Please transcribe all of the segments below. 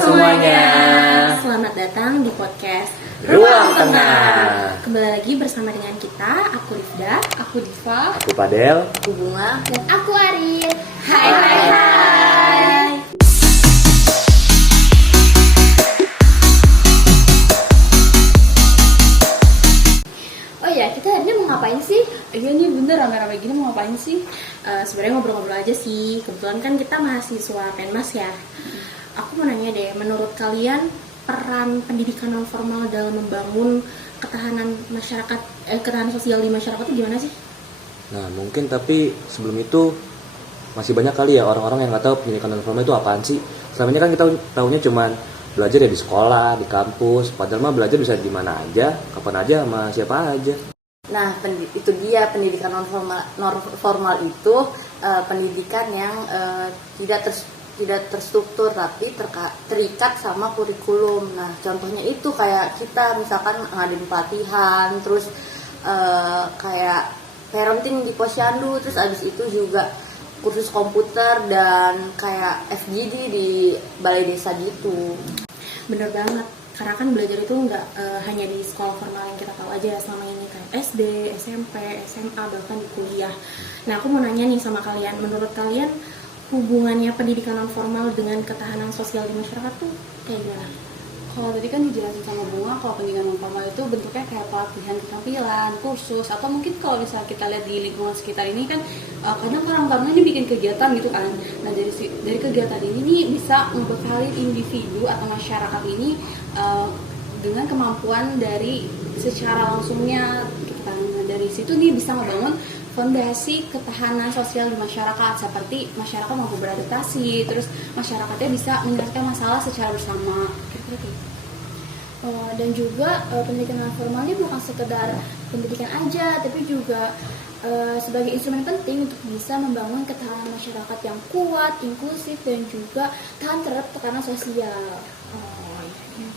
semuanya. Selamat datang di podcast Ruang Tengah. Kembali lagi bersama dengan kita, aku Rifda, aku Diva, Aku Padel, Aku Bunga, dan aku Arin. Hai. Oh ya, kita hari ini mau ngapain sih? Iya nih bener rame-rame gini mau ngapain sih? Sebenarnya ngobrol-ngobrol aja sih. Kebetulan kan kita mahasiswa Penmas ya. Aku mau nanya deh, menurut kalian peran pendidikan non formal dalam membangun ketahanan masyarakat, ketahanan sosial di masyarakat itu gimana sih? Nah mungkin tapi sebelum itu masih banyak kali ya orang-orang yang nggak tahu pendidikan non formal itu apaan sih. Selama ini kan kita tahunya cuman belajar ya di sekolah, di kampus. Padahal mah belajar bisa di mana aja, kapan aja, sama siapa aja. Nah, itu dia pendidikan non formal itu pendidikan yang tidak terstruktur tapi terikat sama kurikulum. Nah, contohnya itu kayak kita misalkan ngadain pelatihan, terus kayak parenting di posyandu, terus abis itu juga kursus komputer dan kayak FGD di balai desa gitu. Bener banget, karena kan belajar itu nggak hanya di sekolah formal yang kita tahu aja selama ini, kayak SD, SMP, SMA, bahkan di kuliah. Nah, aku mau nanya nih sama kalian, menurut kalian hubungannya pendidikan non formal dengan ketahanan sosial di masyarakat tuh kayak gimana? Kalau tadi kan dijelasin sama Bunga, kalau pendidikan non formal itu bentuknya kayak pelatihan keterampilan, kursus, atau mungkin kalau misalnya kita lihat di lingkungan sekitar ini kan kadang orang-orang ini bikin kegiatan gitu kan. Nah dari kegiatan ini nih bisa ngebekalin individu atau masyarakat ini dengan kemampuan dari secara langsungnya gitu kan. Nah, dari situ nih bisa ngebangun fondasi ketahanan sosial di masyarakat, seperti masyarakat mampu beradaptasi, terus masyarakatnya bisa menyelesaikan masalah secara bersama. Dan juga pendidikan non formal ini bukan sekedar pendidikan aja, tapi juga sebagai instrumen penting untuk bisa membangun ketahanan masyarakat yang kuat, inklusif, dan juga tahan terhadap tekanan sosial.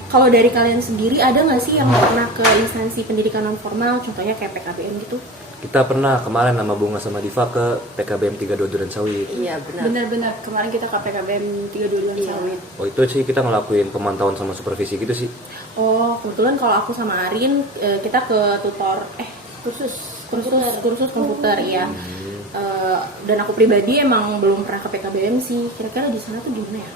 Kalau dari kalian sendiri ada nggak sih yang pernah ke instansi pendidikan non formal, contohnya kayak PKBM gitu? Kita pernah kemarin sama Bunga sama Diva ke PKBM 32 Durensawit. Iya benar. Benar-benar kemarin kita ke PKBM 32 Durensawit. Oh itu sih kita ngelakuin pemantauan sama supervisi gitu sih. Oh, kebetulan kalau aku sama Arin kita ke kursus komputer ya. Dan aku pribadi emang belum pernah ke PKBM sih. Kira-kira di sana tuh gimana ya?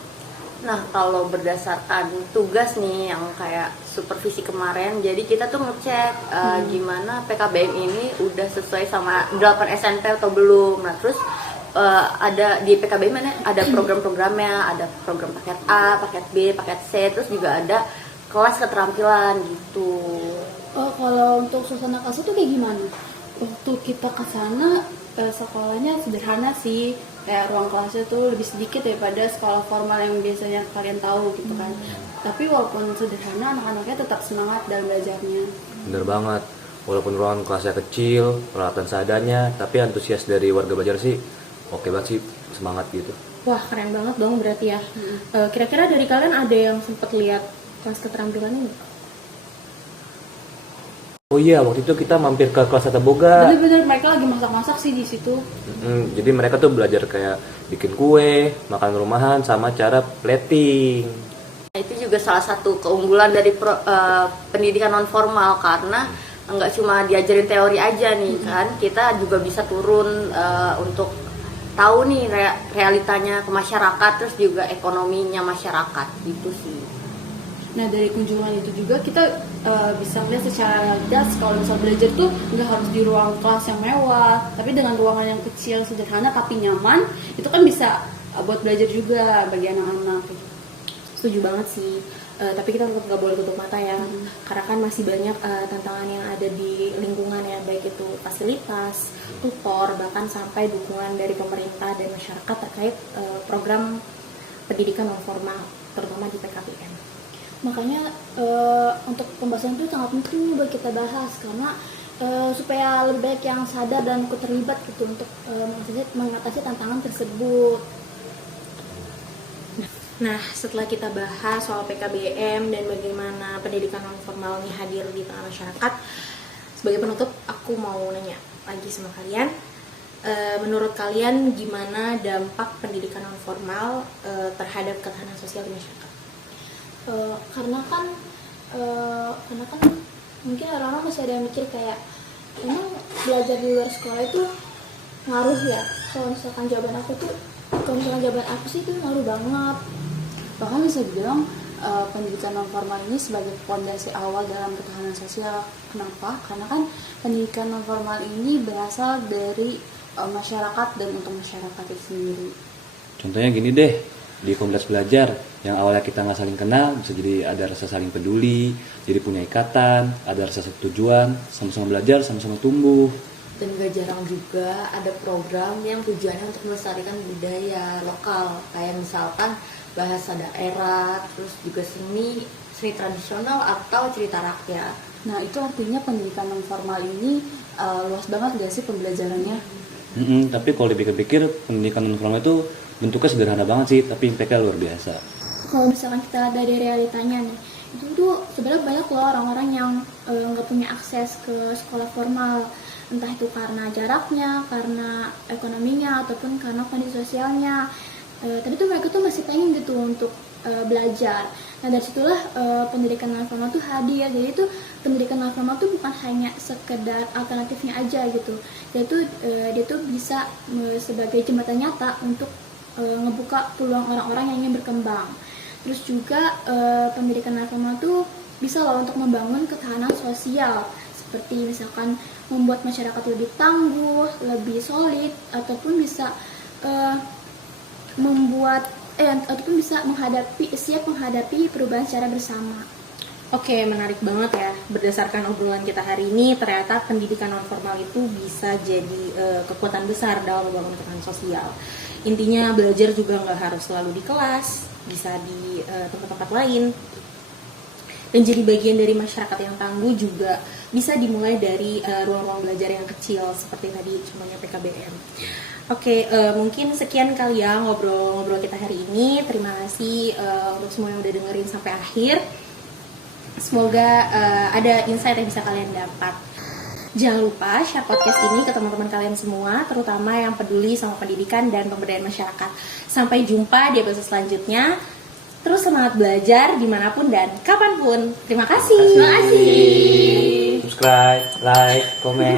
Nah, kalau berdasarkan tugas nih yang kayak supervisi kemarin, jadi kita tuh ngecek gimana PKBM ini udah sesuai sama 8 SMP atau belum. Nah, terus ada di PKBM ini ada program-programnya, ada program paket A, paket B, paket C, terus juga ada kelas keterampilan gitu. Oh, kalau untuk suasana kelas itu kayak gimana? Waktu kita ke sana sekolahnya sederhana sih, kayak ruang kelasnya tuh lebih sedikit daripada sekolah formal yang biasanya kalian tahu gitu kan. Tapi walaupun sederhana, anak-anaknya tetap semangat dalam belajarnya. Bener banget. Walaupun ruangan kelasnya kecil, peralatan seadanya, tapi antusias dari warga belajar sih oke banget sih, semangat gitu. Wah, keren banget dong berarti ya. Kira-kira dari kalian ada yang sempat lihat kelas keterampilan ini? Oh iya, waktu itu kita mampir ke kelas Tata Boga. Bener-bener mereka lagi masak-masak sih di situ. Jadi mereka tuh belajar kayak bikin kue, makan rumahan, sama cara plating. Nah, itu juga salah satu keunggulan dari pendidikan non formal karena nggak cuma diajarin teori aja nih kan, kita juga bisa turun untuk tahu nih realitanya ke masyarakat, terus juga ekonominya masyarakat gitu sih. Nah dari kunjungan itu juga kita bisa melihat secara jelas kalau misalnya belajar tuh nggak harus di ruang kelas yang mewah, tapi dengan ruangan yang kecil sederhana tapi nyaman, itu kan bisa buat belajar juga bagi anak-anak. Setuju banget sih. Tapi kita tetap nggak boleh tutup mata ya, karena kan masih banyak tantangan yang ada di lingkungan ya, baik itu fasilitas, tutor, bahkan sampai dukungan dari pemerintah dan masyarakat terkait program pendidikan non formal, terutama di PKBM. Makanya untuk pembahasan itu sangat penting buat kita bahas, karena supaya lebih banyak yang sadar dan ikut terlibat gitu untuk mengatasi tantangan tersebut. Nah, setelah kita bahas soal PKBM dan bagaimana pendidikan non formal ini hadir di tengah masyarakat, sebagai penutup aku mau nanya lagi sama kalian. Menurut kalian gimana dampak pendidikan non formal terhadap ketahanan sosial di masyarakat? Karena kan mungkin orang-orang masih ada yang mikir kayak emang belajar di luar sekolah itu ngaruh ya. Kalau misalkan jawaban aku sih itu ngaruh banget. Bahkan bisa dibilang pendidikan non formal ini sebagai fondasi awal dalam ketahanan sosial. Kenapa? Karena kan pendidikan non formal ini berasal dari masyarakat dan untuk masyarakat itu sendiri. Contohnya gini deh, di komunitas belajar yang awalnya kita nggak saling kenal bisa jadi ada rasa saling peduli, jadi punya ikatan, ada rasa satu tujuan, sama-sama belajar, sama-sama tumbuh. Dan gak jarang juga ada program yang tujuannya untuk melestarikan budaya lokal, kayak misalkan bahasa daerah, terus juga seni tradisional atau cerita rakyat. Nah, itu artinya pendidikan non formal ini luas banget gak sih pembelajarannya? Tapi kalau dipikir-pikir pendidikan non formal itu bentuknya sederhana banget sih, tapi impactnya luar biasa. Kalau misalkan kita lihat dari realitanya nih, itu tuh sebenarnya banyak loh orang-orang yang nggak punya akses ke sekolah formal, entah itu karena jaraknya, karena ekonominya, ataupun karena kondisi sosialnya. Tapi tuh mereka tuh masih pengen gitu untuk belajar. Nah dari situlah pendidikan non formal tuh hadir. Jadi tuh pendidikan non formal tuh bukan hanya sekedar alternatifnya aja gitu. Dia tuh bisa sebagai jembatan nyata untuk ngebuka peluang orang-orang yang ingin berkembang. Terus juga pendidikan non formal tuh bisa loh untuk membangun ketahanan sosial, seperti misalkan membuat masyarakat lebih tangguh, lebih solid, ataupun bisa siap menghadapi perubahan secara bersama. Oke, menarik banget ya. Berdasarkan obrolan kita hari ini, ternyata pendidikan non formal itu bisa jadi kekuatan besar dalam membangun ketahanan sosial. Intinya belajar juga nggak harus selalu di kelas, bisa di tempat-tempat lain. Dan jadi bagian dari masyarakat yang tangguh juga bisa dimulai dari ruang-ruang belajar yang kecil seperti tadi contohnya PKBM. Oke, mungkin sekian kali ya ngobrol-ngobrol kita hari ini. Terima kasih untuk semua yang udah dengerin sampai akhir. Semoga ada insight yang bisa kalian dapat. Jangan lupa share podcast ini ke teman-teman kalian semua, terutama yang peduli sama pendidikan dan pemberdayaan masyarakat. Sampai jumpa di episode selanjutnya. Terus semangat belajar dimanapun dan kapanpun. Terima kasih. Terima kasih. Subscribe, like, komen.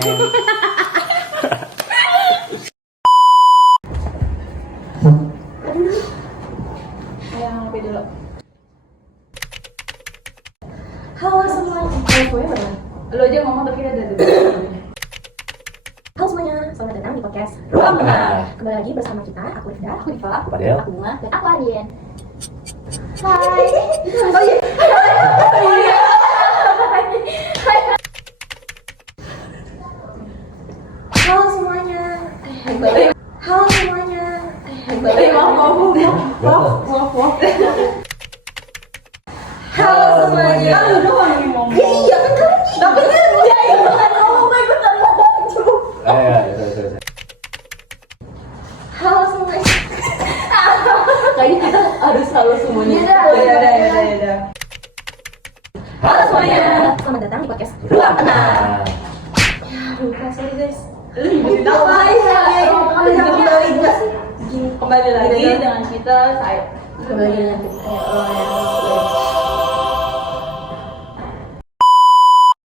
Halo semuanya. Lo aja ngomong tapi ada dulu. Halo semuanya, selamat datang di podcast Ruang Tengah. Kembali lagi bersama kita, aku Rifda, aku Diva, Aku Padel. aku Bunga, dan Aku Arien. Hai. Halo semuanya. Halo semuanya. Halo semuanya. Iya kan tapi kan dia bukan ngomong, ikutan ngomong. Halo semuanya. Kayaknya kita harus halo semuanya. Iya. Halo semuanya. Selamat datang di podcast Ruang Tengah. Lupa, sorry guys. Kembali lagi dengan kita. Kembali lagi dengan kita.